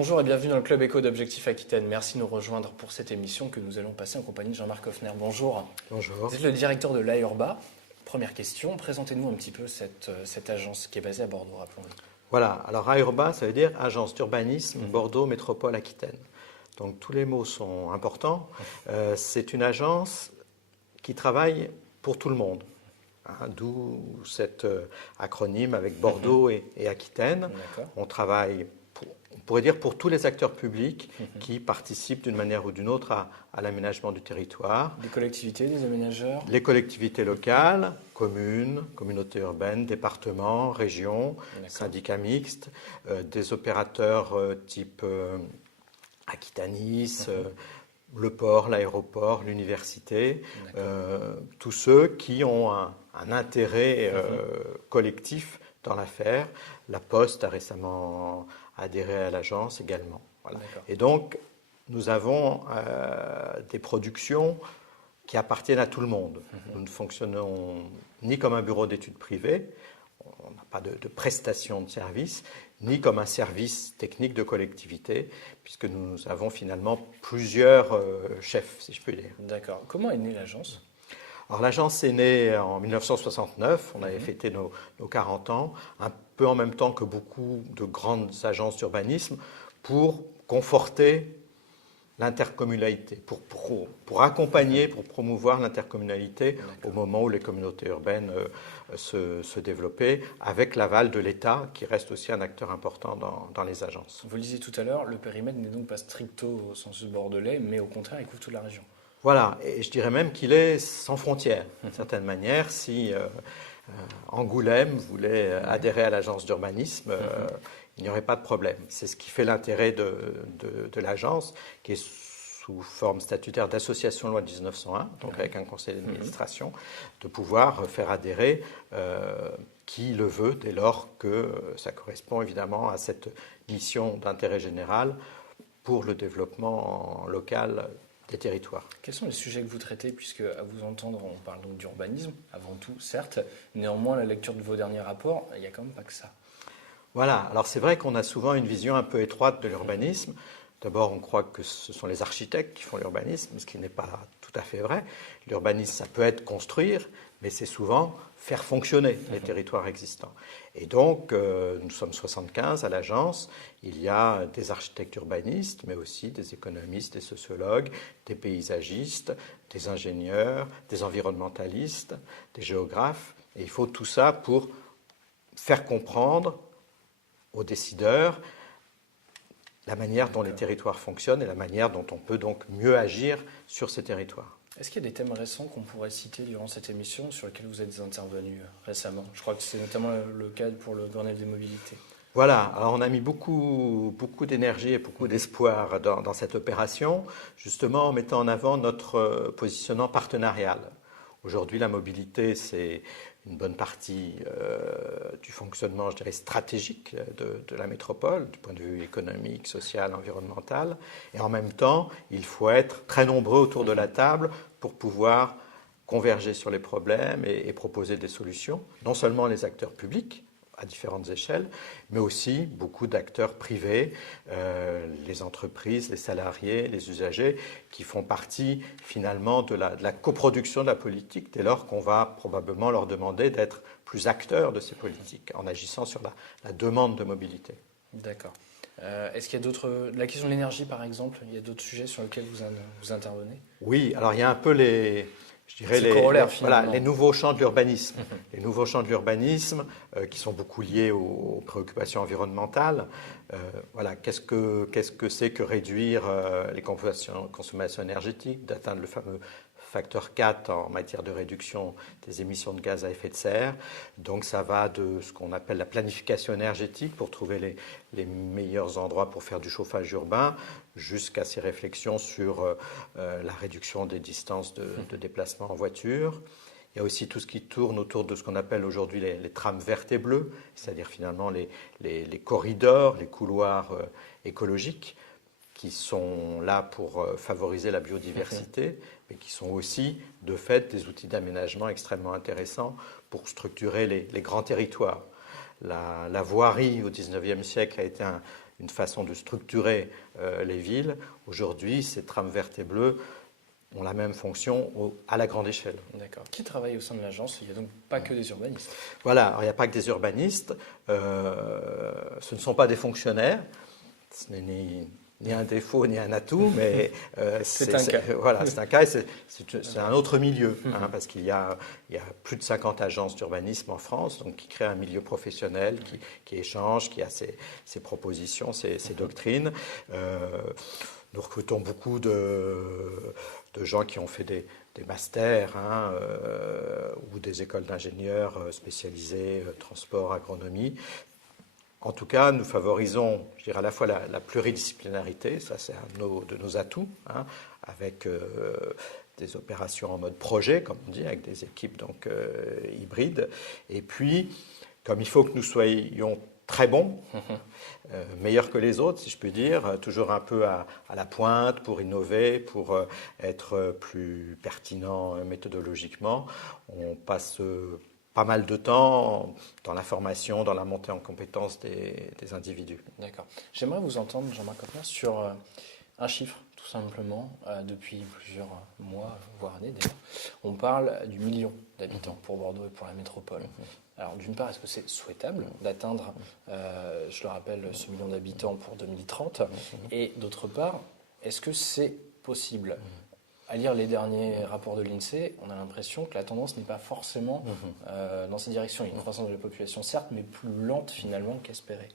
Bonjour et bienvenue dans le Club Éco d'Objectif Aquitaine. Merci de nous rejoindre pour cette émission que nous allons passer en compagnie de Jean-Marc Hoffner. Bonjour. Bonjour. Vous êtes le directeur de l'AURBA. Première question, présentez-nous un petit peu cette agence qui est basée à Bordeaux, rappelons-le. Voilà, alors AURBA, ça veut dire Agence d'urbanisme Bordeaux Métropole Aquitaine. Donc tous les mots sont importants. C'est une agence qui travaille pour tout le monde. D'où cet acronyme avec Bordeaux et Aquitaine. On travaille, on pourrait dire, pour tous les acteurs publics qui participent d'une manière ou d'une autre à l'aménagement du territoire. Des collectivités, des aménageurs? Les collectivités locales, communes, communautés urbaines, départements, régions, syndicats mixtes, des opérateurs type Aquitanis, le port, l'aéroport, l'université, tous ceux qui ont un intérêt collectif dans l'affaire. La Poste a récemment adhéré à l'agence également. Voilà. Et donc, nous avons des productions qui appartiennent à tout le monde. Nous ne fonctionnons ni comme un bureau d'études privé, on n'a pas de prestation de services, ni comme un service technique de collectivité, puisque nous avons finalement plusieurs chefs, si je puis dire. D'accord. Comment est née l'agence ? Alors l'agence est née en 1969, on avait fêté nos 40 ans, un peu en même temps que beaucoup de grandes agences d'urbanisme, pour conforter l'intercommunalité, pour accompagner, pour promouvoir l'intercommunalité au moment où les communautés urbaines se développaient, avec l'aval de l'État, qui reste aussi un acteur important dans les agences. Vous le disiez tout à l'heure, le périmètre n'est donc pas stricto au sens bordelais, mais au contraire, il couvre toute la région. Voilà, et je dirais même qu'il est sans frontières, d'une certaine manière. Si Angoulême voulait adhérer à l'agence d'urbanisme, il n'y aurait pas de problème. C'est ce qui fait l'intérêt de l'agence, qui est sous forme statutaire d'association loi de 1901, donc avec un conseil d'administration, de pouvoir faire adhérer qui le veut, dès lors que ça correspond évidemment à cette mission d'intérêt général pour le développement local des territoires. Quels sont les sujets que vous traitez, puisque à vous entendre, on parle donc d'urbanisme, avant tout, certes, néanmoins, la lecture de vos derniers rapports, il n'y a quand même pas que ça. Voilà, alors c'est vrai qu'on a souvent une vision un peu étroite de l'urbanisme. D'abord, on croit que ce sont les architectes qui font l'urbanisme, ce qui n'est pas tout à fait vrai. L'urbanisme, ça peut être construire, mais c'est souvent faire fonctionner les territoires existants. Et donc, nous sommes 75 à l'agence. Il y a des architectes urbanistes, mais aussi des économistes, des sociologues, des paysagistes, des ingénieurs, des environnementalistes, des géographes. Et il faut tout ça pour faire comprendre aux décideurs la manière dont les territoires fonctionnent et la manière dont on peut donc mieux agir sur ces territoires. Est-ce qu'il y a des thèmes récents qu'on pourrait citer durant cette émission sur lesquels vous êtes intervenu récemment? Je crois que c'est notamment le cas pour le Grenelle des mobilités. Voilà, alors on a mis beaucoup d'énergie et beaucoup d'espoir dans cette opération, justement en mettant en avant notre positionnement partenarial. Aujourd'hui, la mobilité, c'est une bonne partie du fonctionnement, je dirais, stratégique de la métropole, du point de vue économique, social, environnemental. Et en même temps, il faut être très nombreux autour de la table pour pouvoir converger sur les problèmes et proposer des solutions. Non seulement les acteurs publics, à différentes échelles, mais aussi beaucoup d'acteurs privés, les entreprises, les salariés, les usagers, qui font partie finalement de la coproduction de la politique, dès lors qu'on va probablement leur demander d'être plus acteurs de ces politiques, en agissant sur la demande de mobilité. D'accord. Est-ce qu'il y a d'autres... La question de l'énergie, par exemple, il y a d'autres sujets sur lesquels vous intervenez? Oui, alors il y a un peu les nouveaux champs de l'urbanisme. Les nouveaux champs de l'urbanisme qui sont beaucoup liés aux préoccupations environnementales. Qu'est-ce que c'est que réduire les consommations énergétiques, d'atteindre le fameux facteur 4 en matière de réduction des émissions de gaz à effet de serre. Donc ça va de ce qu'on appelle la planification énergétique pour trouver les meilleurs endroits pour faire du chauffage urbain, jusqu'à ces réflexions sur la réduction des distances de déplacement en voiture. Il y a aussi tout ce qui tourne autour de ce qu'on appelle aujourd'hui les trames vertes et bleues, c'est-à-dire finalement les corridors, les couloirs écologiques, qui sont là pour favoriser la biodiversité, mais qui sont aussi, de fait, des outils d'aménagement extrêmement intéressants pour structurer les grands territoires. La voirie au XIXe siècle a été une façon de structurer les villes. Aujourd'hui, ces trams vertes et bleues ont la même fonction à la grande échelle. D'accord. Qui travaille au sein de l'agence? Il n'y a donc pas que des urbanistes. Voilà, alors, il n'y a pas que des urbanistes, ce ne sont pas des fonctionnaires, ce n'est ni un défaut ni un atout, mais c'est un cas. Voilà, c'est un cas et c'est un autre milieu, parce qu'il y a plus de 50 agences d'urbanisme en France, donc qui créent un milieu professionnel, qui échange, qui a ses propositions, ses doctrines. Nous recrutons beaucoup de gens qui ont fait des masters ou des écoles d'ingénieurs spécialisées transport, agronomie. En tout cas, nous favorisons, je dirais, à la fois la pluridisciplinarité, ça c'est un de nos atouts, avec des opérations en mode projet, comme on dit, avec des équipes donc hybrides. Et puis, comme il faut que nous soyons très bons, meilleurs que les autres, si je puis dire, toujours un peu à la pointe pour innover, pour être plus pertinent méthodologiquement. On passe pas mal de temps dans la formation, dans la montée en compétences des individus. D'accord. J'aimerais vous entendre, Jean-Marc Hoffner, sur un chiffre, tout simplement. Depuis plusieurs mois, voire années déjà, on parle du million d'habitants pour Bordeaux et pour la métropole. Alors, d'une part, est-ce que c'est souhaitable d'atteindre, je le rappelle, ce million d'habitants pour 2030 ? Et d'autre part, est-ce que c'est possible ? À lire les derniers rapports de l'INSEE, on a l'impression que la tendance n'est pas forcément dans cette direction. Il y a une croissance de la population, certes, mais plus lente finalement qu'espérée.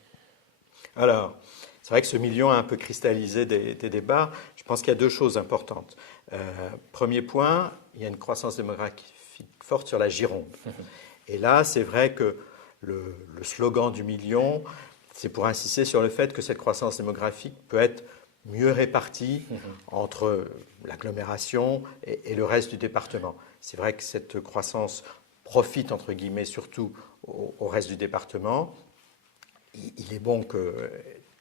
Alors, c'est vrai que ce million a un peu cristallisé des débats. Je pense qu'il y a deux choses importantes. Premier point, il y a une croissance démographique forte sur la Gironde. Et là, c'est vrai que le slogan du million, c'est pour insister sur le fait que cette croissance démographique peut être mieux répartie entre l'agglomération et le reste du département. C'est vrai que cette croissance profite, entre guillemets, surtout au reste du département. Il est bon que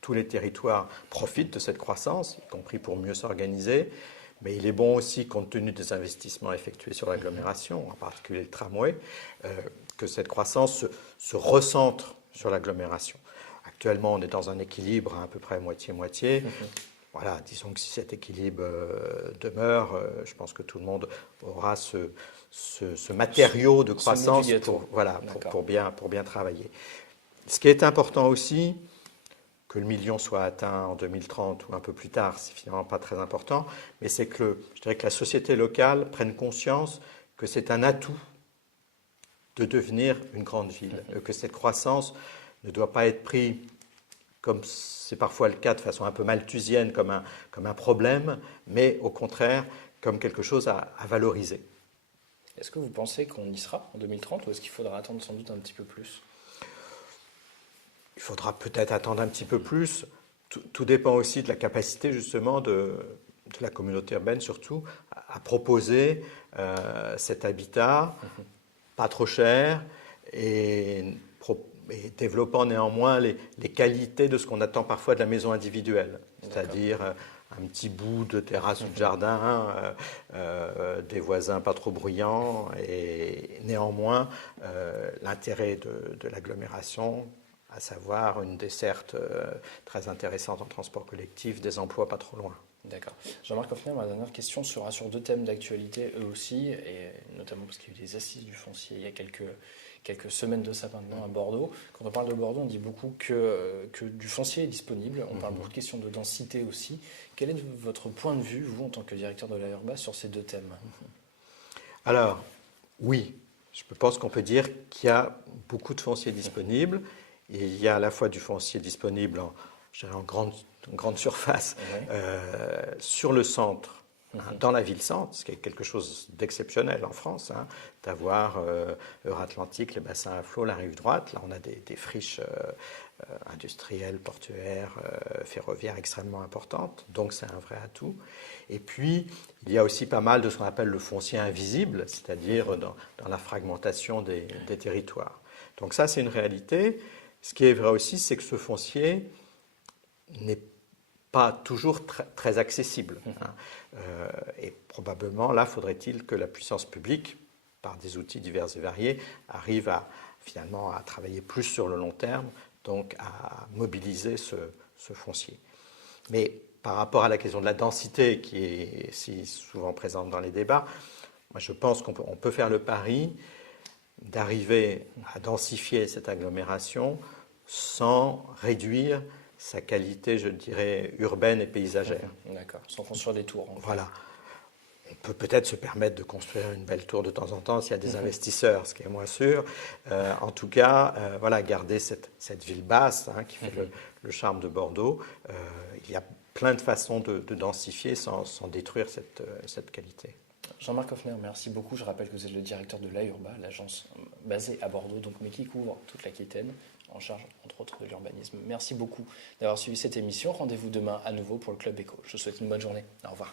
tous les territoires profitent de cette croissance, y compris pour mieux s'organiser. Mais il est bon aussi, compte tenu des investissements effectués sur l'agglomération, en particulier le tramway, que cette croissance se recentre sur l'agglomération. Actuellement, on est dans un équilibre à peu près moitié-moitié. Voilà, disons que si cet équilibre demeure, je pense que tout le monde aura ce matériau de croissance pour bien travailler. Ce qui est important aussi, que le million soit atteint en 2030 ou un peu plus tard, c'est finalement pas très important, mais c'est que je dirais que la société locale prenne conscience que c'est un atout de devenir une grande ville, que cette croissance ne doit pas être prise, comme c'est parfois le cas de façon un peu malthusienne, comme un problème, mais au contraire comme quelque chose à valoriser. Est-ce que vous pensez qu'on y sera en 2030 ou est-ce qu'il faudra attendre sans doute un petit peu plus ? Il faudra peut-être attendre un petit peu plus. Tout dépend aussi de la capacité justement de la communauté urbaine surtout à proposer cet habitat pas trop cher et développant néanmoins les qualités de ce qu'on attend parfois de la maison individuelle, c'est-à-dire un petit bout de terrasse ou de jardin, des voisins pas trop bruyants et néanmoins l'intérêt de l'agglomération, à savoir une desserte très intéressante en transport collectif, des emplois pas trop loin. D'accord. Jean-Marc Hoffner, ma dernière question sera sur deux thèmes d'actualité, eux aussi, et notamment parce qu'il y a eu des assises du foncier il y a quelques semaines de ça maintenant à Bordeaux. Quand on parle de Bordeaux, on dit beaucoup que du foncier est disponible. On parle beaucoup de questions de densité aussi. Quel est votre point de vue, vous, en tant que directeur de l'AURBA, sur ces deux thèmes ? Alors, oui, je pense qu'on peut dire qu'il y a beaucoup de foncier disponible. Il y a à la fois du foncier disponible en grande surface sur le centre, dans la ville-centre, ce qui est quelque chose d'exceptionnel en France, d'avoir Euratlantique, les bassins à flot, la rive droite. Là, on a des friches industrielles, portuaires, ferroviaires extrêmement importantes, donc c'est un vrai atout. Et puis, il y a aussi pas mal de ce qu'on appelle le foncier invisible, c'est-à-dire dans la fragmentation des territoires. Donc ça, c'est une réalité. Ce qui est vrai aussi, c'est que ce foncier n'est pas toujours très accessible. Et probablement, là, faudrait-il que la puissance publique, par des outils divers et variés, arrive finalement à travailler plus sur le long terme, donc à mobiliser ce ce foncier. Mais par rapport à la question de la densité qui est si souvent présente dans les débats, moi je pense qu'on peut faire le pari d'arriver à densifier cette agglomération sans réduire sa qualité, je dirais, urbaine et paysagère. D'accord, sans construire des tours. Voilà. On peut peut-être se permettre de construire une belle tour de temps en temps s'il y a des investisseurs, ce qui est moins sûr. En tout cas, voilà, garder cette ville basse qui fait le charme de Bordeaux. Il y a plein de façons de densifier sans détruire cette qualité. Jean-Marc Hoffner, merci beaucoup. Je rappelle que vous êtes le directeur de l'AURBA, l'agence basée à Bordeaux, donc, mais qui couvre toute l'Aquitaine, en charge entre autres de l'urbanisme. Merci beaucoup d'avoir suivi cette émission. Rendez-vous demain à nouveau pour le Club Éco. Je vous souhaite une bonne journée. Au revoir.